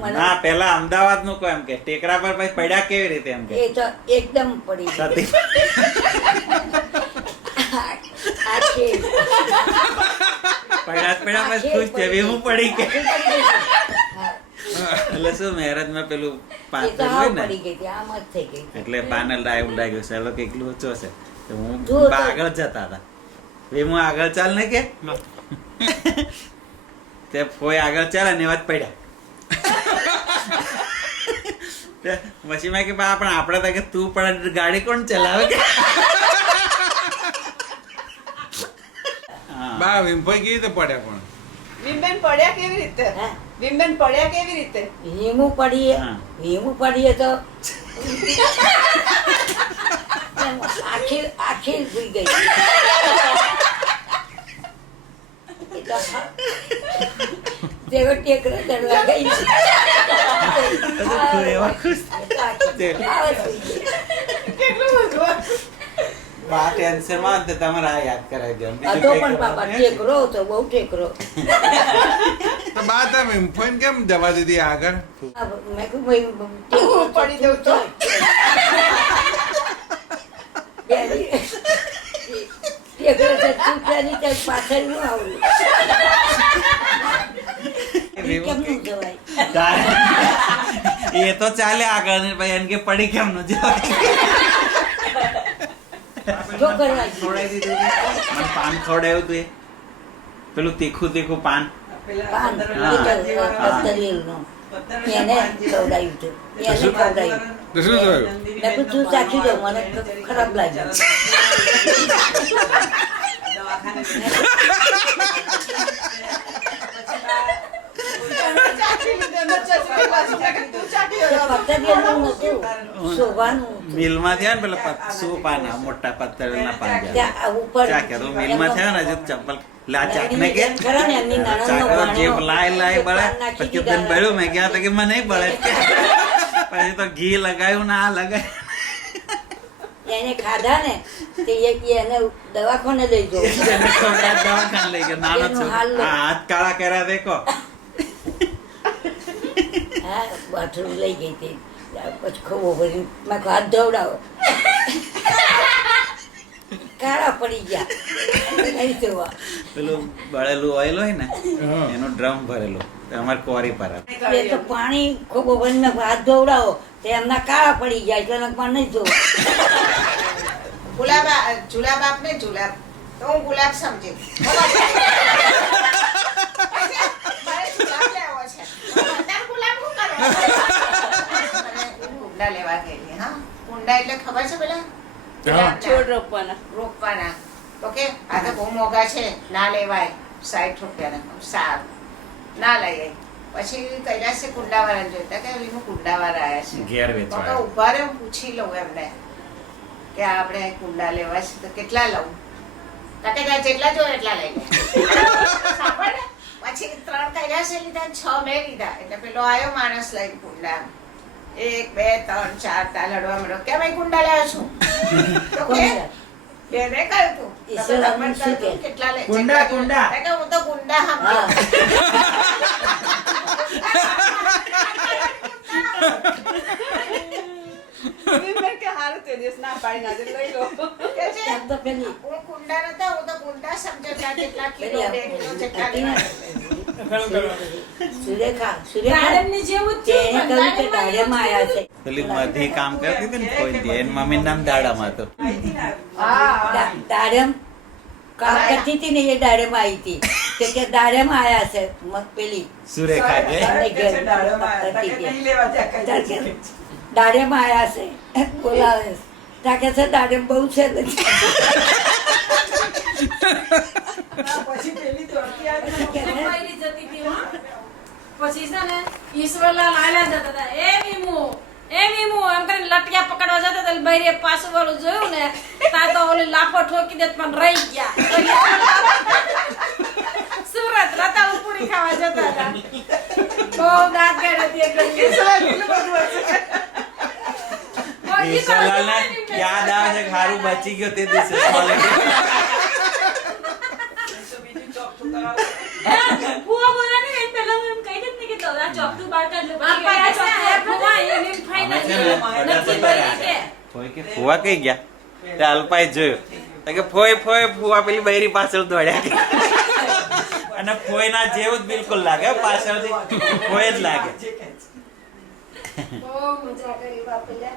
ના પેલા અમદાવાદ નું કોઈ એમ કે ટેકરા પર પછી પડ્યા કેવી રીતે એમ કે એ તો એકદમ પડી ગઈ. સતી આખી પડ્યા પછી ખુશ થવી હું પડી કે હા, એટલે શું મેરેજ માં પેલું એ તો પાતળ હાવ હોય ને પડી ગઈ હતી, આમ જ થઈ ગઈ. એટલે પાનલ ડાયમ લાગ્યો છે લોકો એકલું ઓછો છે તો હું જો તો- આગળ જતા હતા હું આગળ ચાલ ને કે તે કોઈ આગળ ચાલે ને એવા જ પડ્યા પછી મેં કે બા પણ આપણે તો કે તું પણ ગાડી કોણ ચલાવે કે હા. બા વિમભાઈ કેવી રીતે પડ્યા પણ વિમબેન પડ્યા કેવી રીતે? હા. વિમબેન પડ્યા કેવી રીતે? વીમું પડીએ હા. વીમું પડીએ તો આખી આખી સુઈ ગઈ. એ તો હા. તેવો ટેકરો ચડવા ગઈ. તું એવા ખુશ આવ સુઈ ગઈ. કેટલું બધું. બા ટેન્શન માં તો તમારે આ યાદ કરાવી દો હતો પણ બાબા ટેકરો તો બહુ ટેકરો. તો બા તમે વિમભાઈને કેમ જવા દીધી આગળ મેં કીધું ભાઈ ટેકરો પડી જવું તો. ટેકરો છે તૂટ્યાની ત્યાં પાછળ નું આવડું. કેમનું જવાય? એ તો ચાલે આગળ ને ભાઈ એને કે પડી કેમ ન જવાય જો કરવા ખવડાવી દીધું મને પાન ખવડાવ્યું તું એ પેલું તીખું તીખું પાન પાન પતરીનું એને ખવડાવ્યું હતું. એને ખવડાવ્યું. તો શું થયું મેં કીધું તું ચાખી દો, મને ખરાબ લાગ્યું. ચાખી લીધું, એમ જ ચાખી પાછું ચાખી તું ચાખી લીધું. પતરીનું નહોતું, શોભાનું હતું. મિલ માં થયા ને પેલા શું પાન મોટા પત્તરના પાન જ્યાં. ત્યાં ઉપર ચાખ્યા તો મિલ માં થયા ને હજુ ચંપલ લા ચાખ ને કે ખરા ને એમની નણંદનો ચાખો જે ભાણો લાય બળે પાન નાખી પછી દીધા. તને બળ્યું મેં ગયા તો કે મને નહીં બળે પછી તો ઘી લગાવ્યું ને આ લગાવ્યું એને ખાધા ને તે એને દવાખાને લઈ જવું. એને ખવડાવી દવાખાને લઈ ગયો નાનો એનો છો હાલ લો. હાથ કાળા કર્યા દેખો હા, બાથરૂમ લઈ ગઈ હતી. પછી ખવો ભરી મેં કહ્યું, હાથ ધોવડાવો. કાળા પડી ગયા. નહીં જોવા. પેલું બળેલું ઓઇલ હોય ને હા. એનું ડ્રમ ભરેલું તો અમારે કોરી પર એ તો પાણી ખોબો ભરીને હાથ ધોવડાવો તો એમના કાળા પડી ગયા એટલે મેં પણ નહીં જોવા. જુલાબ આપને જુલાબ તો હું ગુલાબ સમજી મારે જુલાબ લેવો છે. અત્યારે ગુલાબ શું કરો? હું કુંડા લેવા ગયેલી. હા, કુંડા એટલે ખબર છે પેલા હા. છોડ રોપવાના. ઓકે, આ તો બહુ મોંઘા છે, ના લેવાય. 60 રૂપિયાના. સારું, ના લઈ ગઈ. પછી કૈલાસે કુંડાવાળા જોઈતા કે એનું કુંડાવાળા આવ્યા છે. ઘેર તો વેચવા કહું, ઉભા રહે, હું પૂછી લઉં એમને કે આપણે કુંડા લેવા છે તો કેટલા લઉં. તો કે તારે જેટલા જોઈએ એટલા લઈ લે. સાંભળ ને, પછી 3 કૈલાસે લીધા, 6 મેં લીધા. એટલે પેલો આવ્યો માણસ લઈને કુંડા 1 2 3 4 તા લડવા મળ્યો કે ભાઈ કુંડા લાવ્યો છું. તો કે એને કહ્યું તું. તો ઈશ્વર તમે આપણને શું કહે? કેટલા લે કુંડા, જેટલા કુંડા. જોઈએ. તો કે હું તો કુંડા હા. કે હારું તે દિવસ ના પાડી ના દે લઈ લો. કે છે એમ તો પેલી હું કુંડા નતા, હું તો કુંડા સમજો જેટલા કિલો પેલી 2 કિલો જેટલા હતી ને, લેવા. સુરેખા ગાર્ડનની જેવું જ તેને થયું, કહ્યું કે દાડેમાં આયા છે. પેલી મધી કામ કરતી હતી ને કોઈ દી એની મમ્મી નામ દાડામાં હતું હા, દાડેમ કામ કરતી હતી ને એ દાડેમાં આવી હતી. કે દાડેમાં આયા છે પેલી સુરેખા કે અને ઘેર કરતી હતી. દાડેમાં આયા છે બોલાવે છે. ત્યાં કે છે દાડેમ બહુ છે ને. પછી પેલી દોડતી આવી. પછી કે છે, પૈડી જતી હતી, હો. પછી છે ને ઈશ્વરલાલ આયલા જતા હતા, એ મીમુ એમ કરીને લટિયા પકડવા જતા હતા. બૈરે પાછું વાળું જોયું ને ત્યાં તો ઓલી લાફો ઠોકી દે પણ રહી ગયા. સુરત રતા પૂરી ખાવા જતા હતા. બહુ દાંત કાઢી હતી એટલે. ઈશ્વરલાલને યાદ આવે છે કે હારું બચી ગયો તે દિવસે ફુવા બોલાને એમ પહેલા હું એમ કહી દે ને કે તો આ ચોકતું બાર કાઢ લે. અમે છે ને નથી બધા નથી જતા ભાઈ કે. રહ્યા. ફોઈ કે ફુવા કઈ ગયા તે અલ્પાએ જોયું તો કે ફોઈ ફુવા પેલી બૈરી પાછળ દોડ્યા કે. અને ફોઈના જેવું જ બિલકુલ લાગે પાછળથી ફોઈ જ લાગે. બહુ મજા કરી બાપલે.